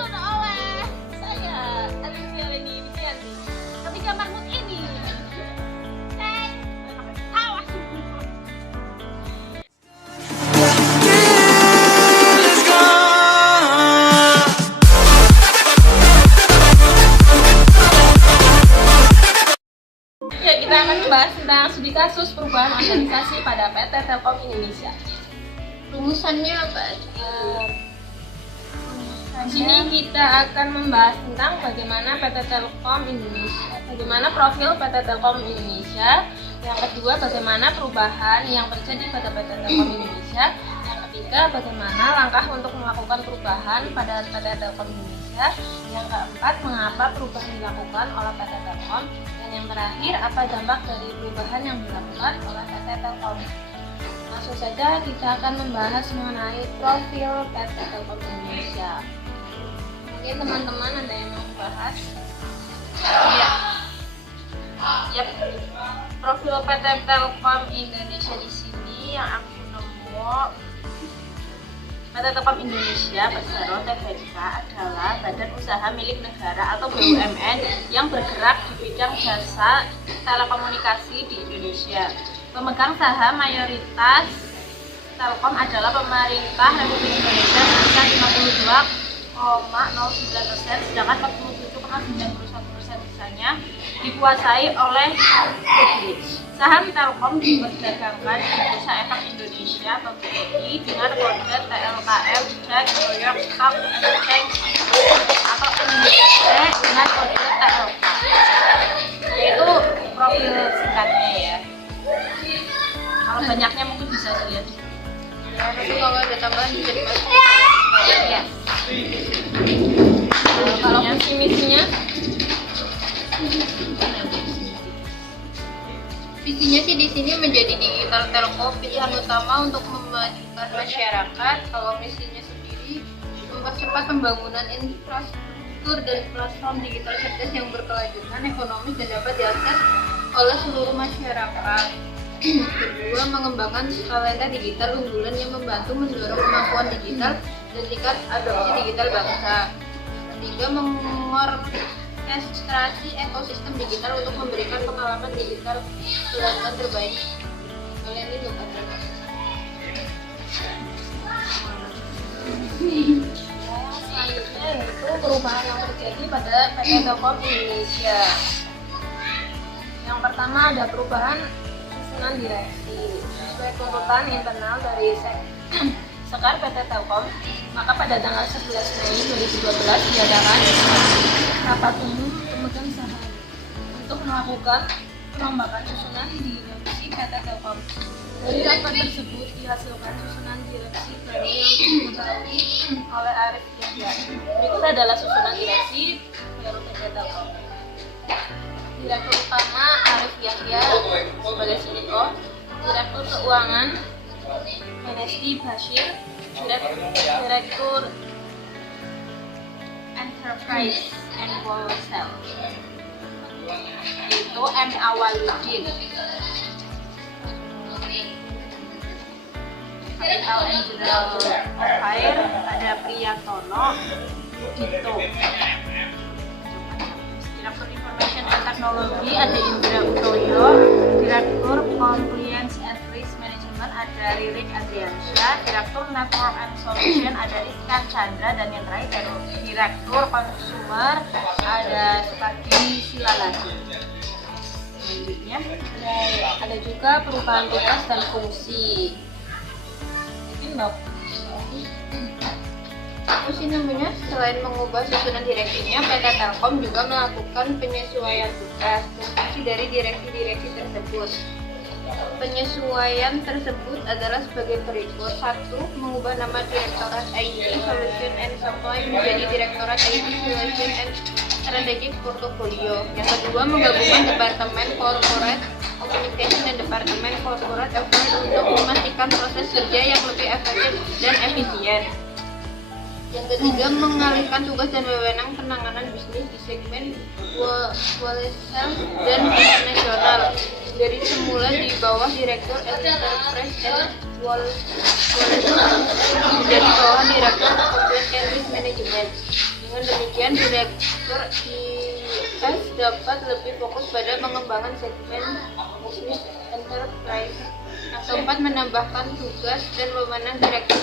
sono oleh saya Alicia Leni Widianti. Ketika Mahmud ini awas. Ya, kita akan membahas tentang studi kasus perubahan organisasi pada PT Telkom Indonesia. Rumusannya apa? Di sini kita akan membahas tentang bagaimana PT Telkom Indonesia, bagaimana profil PT Telkom Indonesia. Yang kedua, bagaimana perubahan yang terjadi pada PT Telkom Indonesia. Yang ketiga, bagaimana langkah untuk melakukan perubahan pada PT Telkom Indonesia. Yang keempat, mengapa perubahan dilakukan oleh PT Telkom. Dan yang terakhir, apa dampak dari perubahan yang dilakukan oleh PT Telkom. Langsung saja kita akan membahas mengenai profil PT Telkom Indonesia. Mungkin teman-teman ada yang mau bahas? Ya, profil PT Telkom Indonesia di sini yang aku nemu. PT Telkom Indonesia Persero Tbk adalah badan usaha milik negara atau BUMN yang bergerak di bidang jasa telekomunikasi di Indonesia. Pemegang saham mayoritas Telkom adalah pemerintah Republik Indonesia sebesar 52,09%, sedangkan 47,91% sisanya dikuasai oleh publik. Saham Telkom diperdagangkan di Bursa Efek Indonesia atau BEI dengan kode TLKM dan New York Stock Exchange atau NYSE dengan kode TLK. Yaitu profil singkatnya ya. Kalau banyaknya mungkin bisa dilihat. Tapi kalau ada tambahan bisa dibahas. Yes. Kalau visi misinya, Visinya sih di sini menjadi digital telkom pilihan utama untuk memajukan masyarakat. Kalau misinya sendiri mempercepat pembangunan infrastruktur dan platform digital cerdas yang berkelanjutan, ekonomis dan dapat diakses oleh seluruh masyarakat. Kedua, mengembangkan talenta digital unggulan yang membantu mendorong kemampuan digital dan tingkat adopsi digital bangsa. Ketiga, mengorkestrasi ekosistem digital untuk memberikan pengalaman digital pelanggan terbaik. Kalian ini bukan selanjutnya yaitu perubahan yang terjadi pada PT Telkom Indonesia. Yang pertama ada perubahan susunan direksi sesuai tuntutan internal dari Sekar PT Telkom. Maka pada tanggal 11 Mei 2012 diadakan rapat umum pemegang saham untuk melakukan perombakan susunan direksi PT Telkom. Dari rapat tersebut dihasilkan susunan direksi baru yang diketahui oleh Arif Yahya. Berikut adalah susunan direksi baru PT Telkom. Direktur utama Arif Yahya sebagai CEO, Direktur Keuangan Henesti Bashir, Direktur Enterprise and Wholesale itu M. Awaludin, Capital and General Affair ada Priyatono Dito. Direktur Information and Technology ada Indra Utoyo, Direktur Compliance and Risk Management ada Ririk Adriansyah, Direktur Network and Solution ada Rizkan Chandra, dan yang terakhir Direktur Consumer ada Sukadi Silalagi. Selanjutnya ada juga perubahan tugas dan fungsi. Mungkin Mbak Apa sih namanya? Selain mengubah susunan direksinya, PT Telkom juga melakukan penyesuaian tugas dan fungsi dari direksi-direksi tersebut. Penyesuaian tersebut adalah sebagai berikut. 1. Mengubah nama Direktorat IT Solution and Supply menjadi Direktorat IT Solution and Strategic Portfolio. Yang kedua, menggabungkan Departemen Corporate Communication dan Departemen Corporate Affairs untuk memastikan proses kerja yang lebih efektif dan efisien. Yang ketiga, mengalihkan tugas dan wewenang penanganan bisnis di segmen wholesale dan internasional dari semula di bawah Direktur Enterprise and Wholesale menjadi bawah Direktur Compliance and Risk Management. Dengan demikian, direktur IS dapat lebih fokus pada pengembangan segmen bisnis enterprise. Yang keempat, menambahkan tugas dan wewenang direktur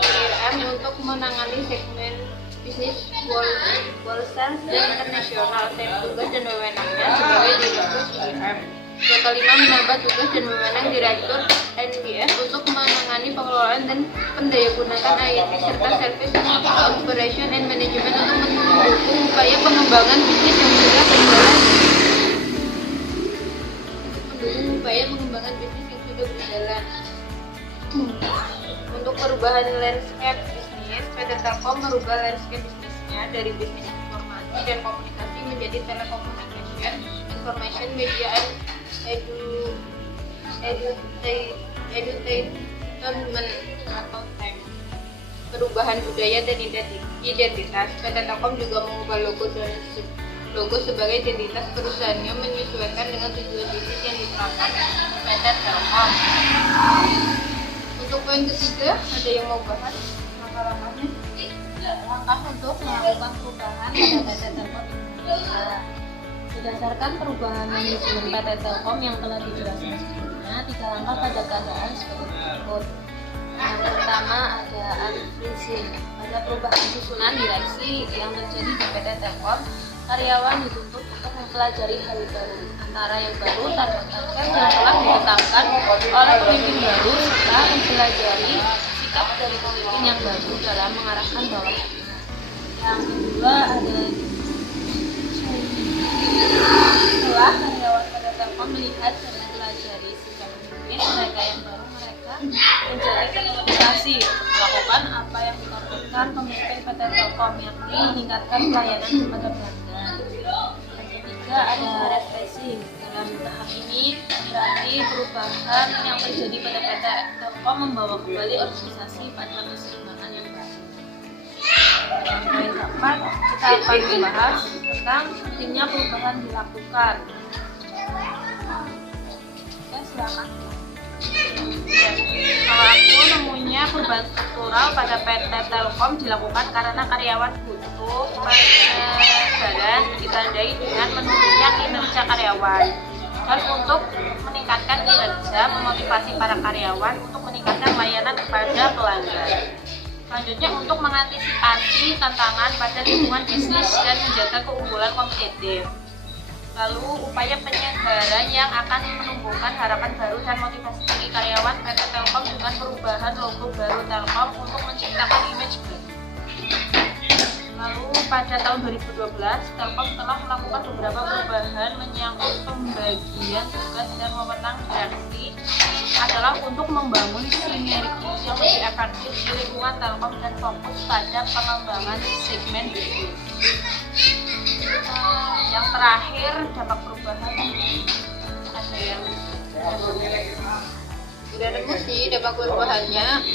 IRM untuk menangani segmen bisnis wholesale dan internasional. Tugas dan wewenangnya sebagai direktur IRM. Yang kelima, menambah tugas dan wewenang direktur NBS untuk menangani pengelolaan dan pendayagunaan IT serta service operation and management untuk mendukung upaya pengembangan bisnis yang sudah berjalan. Untuk perubahan landscape bisnis, PT Telkom merubah landscape bisnisnya dari bisnis informasi dan komunikasi menjadi telecommunication, information, media, and edutainment atau TEM. Perubahan budaya dan identitas. PT Telkom juga mengubah logo sebagai identitas perusahaannya menyesuaikan dengan tujuan bisnis yang diterapkan PT Telkom. Untuk poin ketiga, ada yang mau bahas langkah-langkahnya? Langkah untuk melakukan perubahan pada PT Telkom Indonesia. Berdasarkan perubahan manajemen PT Telkom yang telah dijelaskan sebelumnya, 3 langkah pada keadaan sebagai berikut. Yang pertama ada unfreezing. Pada perubahan susunan direksi yang terjadi di PT Telkom, karyawan dituntut untuk mempelajari hal baru, antara yang baru target yang telah ditetapkan oleh pemimpin baru serta mempelajari sikap dari pemimpin yang baru dalam mengarahkan bawahan. Yang kedua ada setelah karyawan PT Telkom melihat dan mempelajari sikap pemimpin mereka yang baru, mereka menjalani komunikasi melakukan apa yang ditargetkan pemimpin PT Telkom, yakni meningkatkan pelayanan kepada pelanggan. Yang ketiga ada refreshing. Dalam tahap ini berarti perubahan yang terjadi pada PT Telkom membawa kembali organisasi pada keseimbangan yang baru. Yang poin keempat, kita akan membahas tentang pentingnya perubahan dilakukan. Oke, silakan. Kalau aku nemunya perubahan struktural pada PT Telkom dilakukan karena karyawan butuh penyegaran ditandai dengan menurunnya kinerja karyawan, dan untuk meningkatkan kinerja memotivasi para karyawan untuk meningkatkan layanan kepada pelanggan. Selanjutnya, untuk mengantisipasi tantangan pada lingkungan bisnis dan menjaga keunggulan kompetitif. Lalu, upaya penyegaran yang akan menumbuhkan harapan baru dan motivasi bagi karyawan PT Telkom dengan perubahan logo baru Telkom untuk menciptakan image baru. Lalu, pada tahun 2012, Telkom telah melakukan beberapa perubahan menyangkut pembagian tugas dan wewenang direksi adalah untuk membangun sinergi yang lebih efektif di lingkungan Telkom dan fokus pada pengembangan segmen bisnis. Yang terakhir, dampak perubahan ada yang udah nemu sih dampak perubahannya.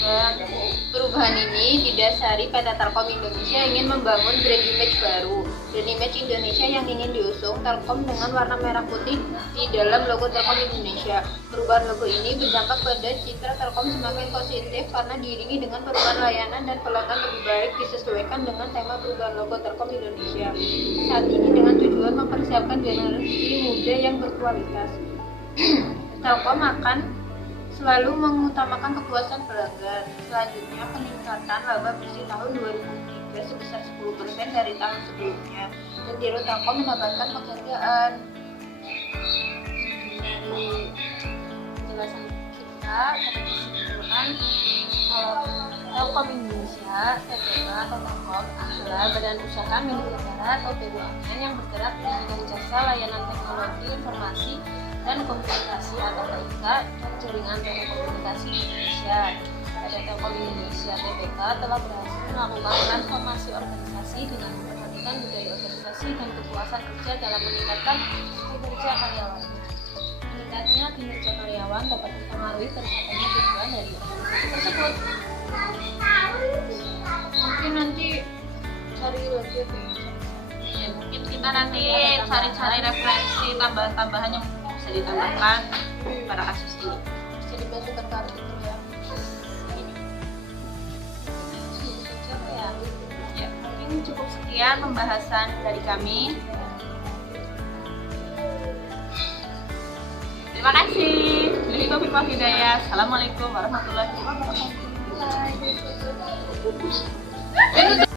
Perubahan ini didasari PT Telkom Indonesia ingin membangun brand image baru. Brand image Indonesia yang ingin diusung Telkom dengan warna merah putih di dalam logo Telkom Indonesia. Perubahan logo ini berdampak pada citra Telkom semakin positif karena diiringi dengan perubahan layanan dan pelanggan lebih baik disesuaikan dengan tema perubahan logo Telkom Indonesia saat ini dengan tujuan mempersiapkan generasi muda yang berkualitas. Telkom akan selalu mengutamakan kepuasan pelanggan. Selanjutnya, peningkatan laba bersih tahun 2003 sebesar 10% dari tahun sebelumnya, dan Dirut Telkom mendapatkan penghargaan. Dari penjelasan kita dapat disimpulkan kalau Telkom Indonesia (TPK) atau Telkom adalah badan usaha milik negara atau BUMN yang bergerak di bidang jasa layanan teknologi informasi dan komunikasi atau TIK dan jaringan telekomunikasi Indonesia. PT Telkom Indonesia (TPK) telah berhasil melakukan transformasi organisasi dengan memperhatikan budaya organisasi dan kepuasan kerja dalam meningkatkan kinerja karyawan. Meningkatnya kinerja karyawan dapat dipengaruhi tercapainya tujuan dari organisasi tersebut. Mungkin nanti cari lagi ya, mungkin kita nanti cari-cari referensi tambahan-tambahan yang bisa ditambahkan pada kasus ini. Bisa dimasukkan ke artikel ya. Ya, mungkin cukup sekian. sekian pembahasan dari kami. Terima kasih. Billahi taufiq wal hidayah. Assalamualaikum warahmatullahi wabarakatuh.